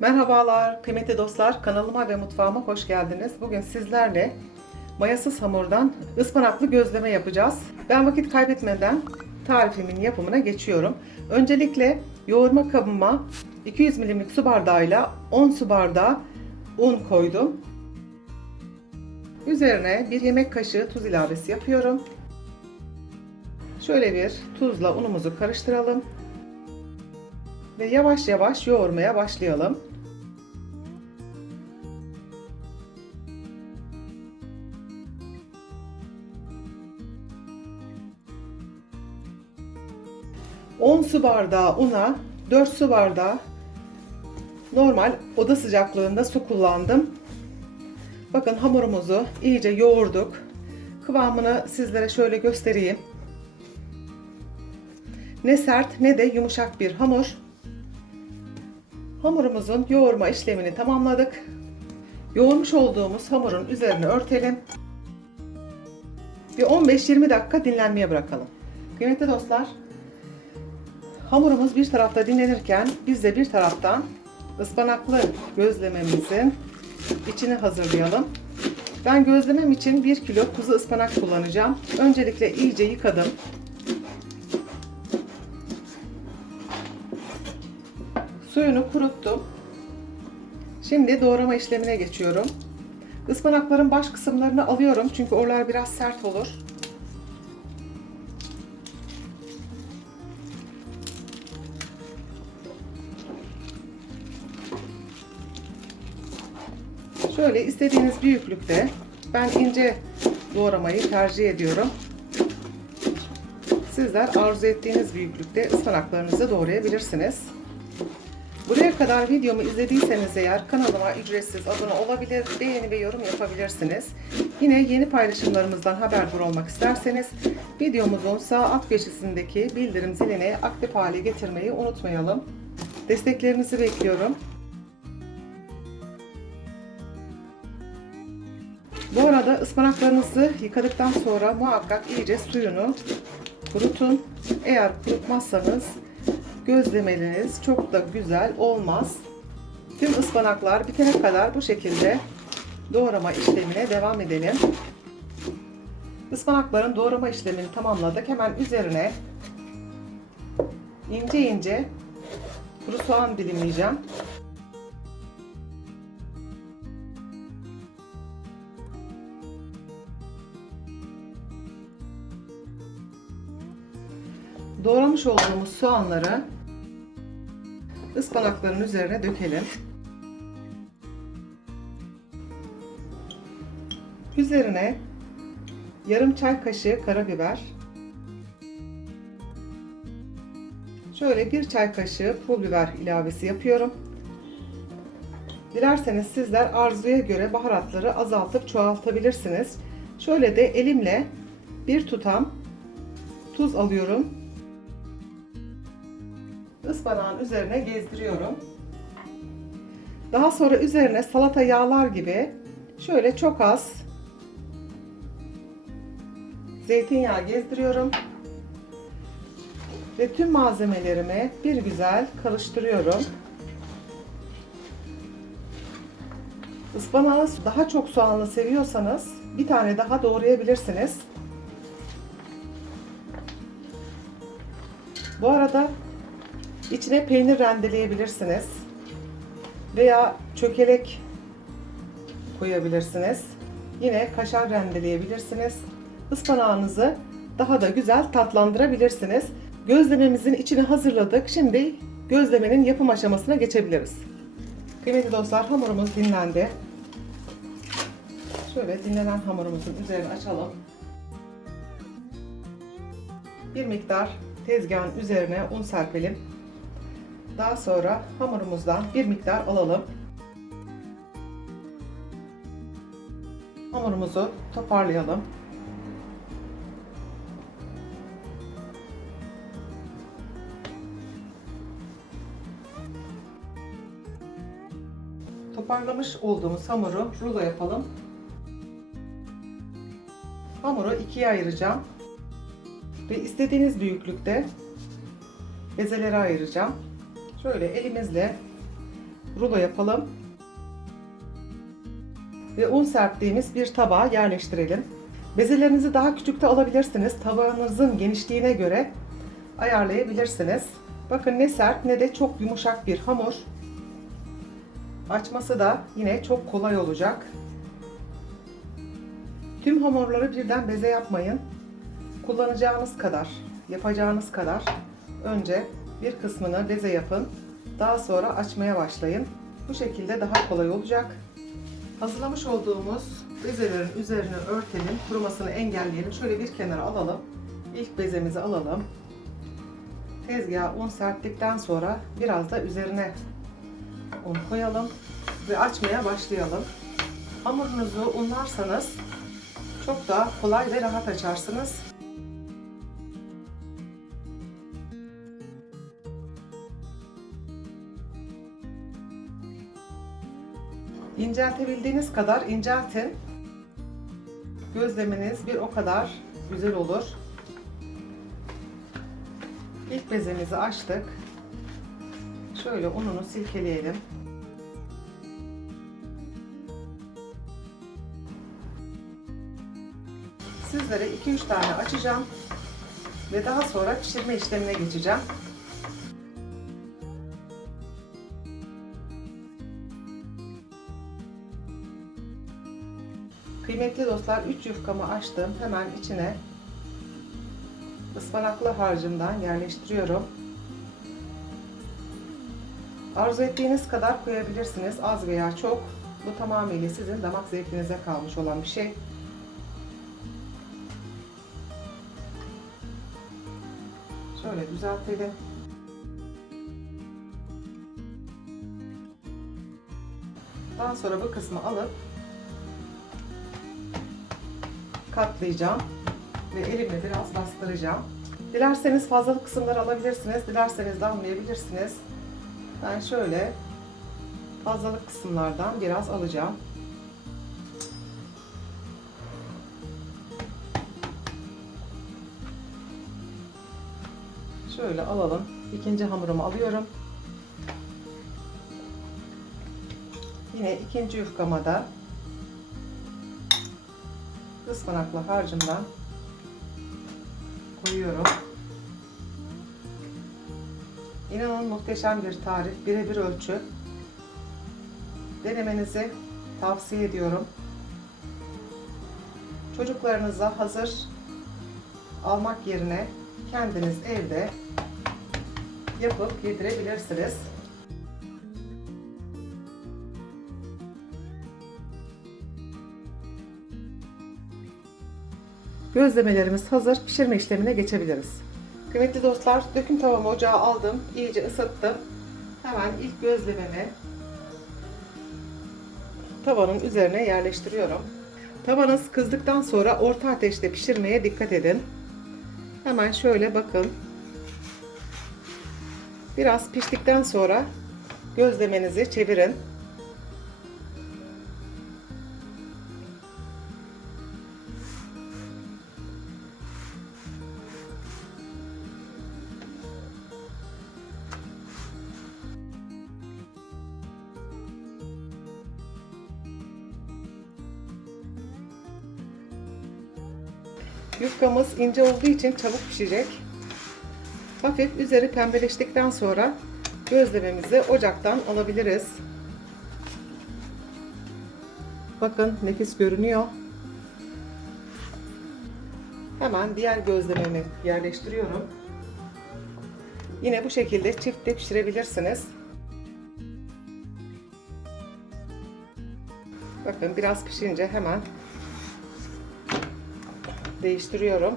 Merhabalar kıymetli dostlar kanalıma ve mutfağıma hoş geldiniz. Bugün sizlerle mayasız hamurdan ıspanaklı gözleme yapacağız. Ben vakit kaybetmeden tarifimin yapımına geçiyorum. Öncelikle yoğurma kabıma 200 milimlik su bardağıyla 10 su bardağı un koydum. Üzerine bir yemek kaşığı tuz ilavesi yapıyorum. Şöyle bir tuzla unumuzu karıştıralım ve yavaş yavaş yoğurmaya başlayalım. On su bardağı una, 4 su bardağı normal oda sıcaklığında su kullandım. Bakın hamurumuzu iyice yoğurduk. Kıvamını sizlere şöyle göstereyim. Ne sert ne de yumuşak bir hamur. Hamurumuzun yoğurma işlemini tamamladık. Yoğurmuş olduğumuz hamurun üzerine örtelim. Bir 15-20 dakika dinlenmeye bırakalım. Kıymetli dostlar, hamurumuz bir tarafta dinlenirken biz de bir taraftan ıspanaklı gözlememizin içini hazırlayalım. Ben gözlemem için 1 kilo kuzu ıspanak kullanacağım. Öncelikle iyice yıkadım. Suyunu kuruttum. Şimdi doğrama işlemine geçiyorum. Ispanakların baş kısımlarını alıyorum çünkü oralar biraz sert olur. Şöyle istediğiniz büyüklükte ben ince doğramayı tercih ediyorum. Sizler arzu ettiğiniz büyüklükte ıspanaklarınızı doğrayabilirsiniz. Buraya kadar videomu izlediyseniz eğer kanalıma ücretsiz abone olabilir, beğeni ve yorum yapabilirsiniz. Yine yeni paylaşımlarımızdan haberdar olmak isterseniz videomuzun sağ alt köşesindeki bildirim zilini aktif hale getirmeyi unutmayalım. Desteklerinizi bekliyorum. Bu arada ıspanaklarınızı yıkadıktan sonra muhakkak iyice suyunu kurutun. Eğer kurutmazsanız gözlemeleriniz çok da güzel olmaz. Tüm ıspanaklar bitene kadar bu şekilde doğrama işlemine devam edelim. Ispanakların doğrama işlemini tamamladık. Hemen üzerine ince ince kuru soğan dilimleyeceğim. Doğramış olduğumuz soğanları ıspanakların üzerine dökelim. Üzerine yarım çay kaşığı karabiber, şöyle bir çay kaşığı pul biber ilavesi yapıyorum. Dilerseniz sizler arzuya göre baharatları azaltıp çoğaltabilirsiniz. Şöyle de elimle bir tutam tuz alıyorum ıspanağın üzerine gezdiriyorum. Daha sonra üzerine salata yağlar gibi şöyle çok az zeytinyağı gezdiriyorum. Ve tüm malzemelerimi bir güzel karıştırıyorum. Ispanağı daha çok soğanlı seviyorsanız bir tane daha doğrayabilirsiniz. Bu arada İçine peynir rendeleyebilirsiniz. Veya çökelek koyabilirsiniz. Yine kaşar rendeleyebilirsiniz. Ispanağınızı daha da güzel tatlandırabilirsiniz. Gözlememizin içini hazırladık. Şimdi gözlemenin yapım aşamasına geçebiliriz. Kıymetli dostlar hamurumuz dinlendi. Şöyle dinlenen hamurumuzun üzerine açalım. Bir miktar tezgahın üzerine un serpelim. Daha sonra hamurumuzdan bir miktar alalım. Hamurumuzu toparlayalım. Toparlamış olduğumuz hamuru rulo yapalım. Hamuru ikiye ayıracağım. Ve istediğiniz büyüklükte bezelere ayıracağım. Şöyle elimizle rulo yapalım. Ve un serptiğimiz bir tabağa yerleştirelim. Bezelerinizi daha küçükte alabilirsiniz. Tabağınızın genişliğine göre ayarlayabilirsiniz. Bakın ne sert ne de çok yumuşak bir hamur. Açması da yine çok kolay olacak. Tüm hamurları birden beze yapmayın. Kullanacağınız kadar, yapacağınız kadar önce bir kısmını beze yapın. Daha sonra açmaya başlayın. Bu şekilde daha kolay olacak. Hazırlamış olduğumuz bezelerin üzerine örtelim. Kurumasını engelleyelim. Şöyle bir kenara alalım. İlk bezemizi alalım. Tezgaha un serptikten sonra biraz da üzerine un koyalım ve açmaya başlayalım. Hamurunuzu unlarsanız çok daha kolay ve rahat açarsınız. İnceltebildiğiniz kadar inceltin. Gözlemeniz bir o kadar güzel olur. İlk bezemizi açtık. Şöyle ununu silkeleyelim. Sizlere 2-3 tane açacağım ve daha sonra pişirme işlemine geçeceğim. Kıymetli dostlar 3 yufkamı açtım. Hemen içine ıspanaklı harcımdan yerleştiriyorum. Arzu ettiğiniz kadar koyabilirsiniz. Az veya çok. Bu tamamıyla sizin damak zevkinize kalmış olan bir şey. Şöyle düzeltelim. Daha sonra bu kısmı alıp katlayacağım ve elimle biraz bastıracağım. Dilerseniz fazlalık kısımları alabilirsiniz, dilerseniz de almayabilirsiniz. Ben şöyle fazlalık kısımlardan biraz alacağım. Şöyle alalım. İkinci hamurumu alıyorum. Yine ikinci yufkama da ıspanaklı harcımdan koyuyorum. İnanın muhteşem bir tarif, birebir ölçü. Denemenizi tavsiye ediyorum. Çocuklarınıza hazır almak yerine kendiniz evde yapıp yedirebilirsiniz. Gözlemelerimiz hazır. Pişirme işlemine geçebiliriz. Kıymetli dostlar, döküm tavamı ocağa aldım. İyice ısıttım. Hemen ilk gözlememi tavanın üzerine yerleştiriyorum. Tavanız kızdıktan sonra orta ateşte pişirmeye dikkat edin. Hemen şöyle bakın. Biraz piştikten sonra gözlemenizi çevirin. Yufkamız ince olduğu için çabuk pişecek. Hafif üzeri pembeleştikten sonra gözlememizi ocaktan alabiliriz. Bakın nefis görünüyor. Hemen diğer gözlememi yerleştiriyorum. Yine bu şekilde çifte pişirebilirsiniz. Bakın biraz pişince hemen değiştiriyorum.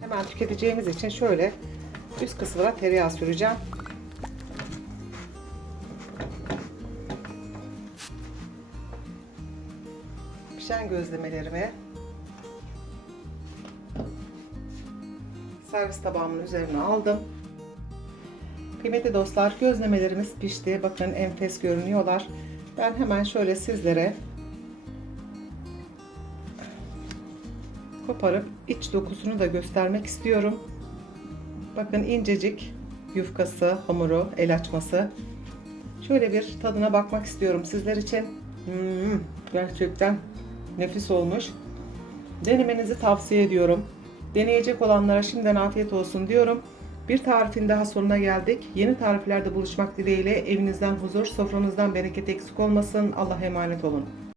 Hemen tüketeceğimiz için şöyle üst kısmına tereyağı süreceğim. Pişen gözlemelerimi servis tabağımın üzerine aldım. Kıymetli dostlar gözlemelerimiz pişti. Bakın enfes görünüyorlar. Ben hemen şöyle sizlere koparıp iç dokusunu da göstermek istiyorum. Bakın incecik yufkası, hamuru, el açması. Şöyle bir tadına bakmak istiyorum sizler için. Hmm, gerçekten nefis olmuş. Denemenizi tavsiye ediyorum. Deneyecek olanlara şimdiden afiyet olsun diyorum. Bir tarifin daha sonuna geldik. Yeni tariflerde buluşmak dileğiyle evinizden huzur, sofranızdan bereket eksik olmasın. Allah'a emanet olun.